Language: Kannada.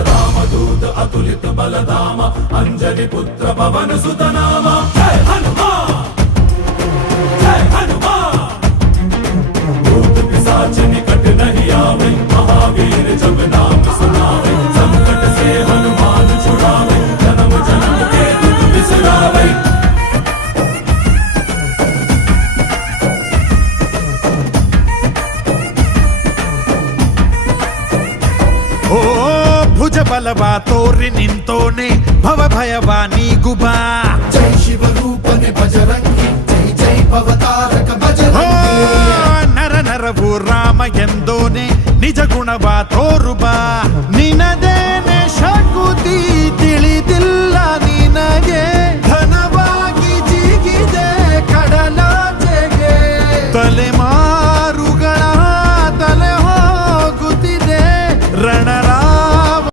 रामदूत अतुलित बलधाम अंजलि पुत्र पवन सुत नाम जय हनुमान जय हनुमान भूत पिशाच निकट नहीं आवे महावीर जब नाम सुनावे संकट से हनुमान छुड़ावे जन्म जन्म के दुख बिसरावे। ओ ಭುಜ ಬಲವಾ ತೋರಿ ನಿಂತೋನೆ ಭವ ಭಯವಾ ನೀಗುಬಾ ಜೈ ಶಿವ ರೂಪನೆ ಬಜರಂಗಿ ಜೈ ಜೈ ಭವತಾರಕ ಬಜರಂಗಿ ನರ ನರವು ರಾಮ ಎಂದೋನೆ ನಿಜ ಗುಣವಾ ತೋರುಬಾ ನಿನದೇ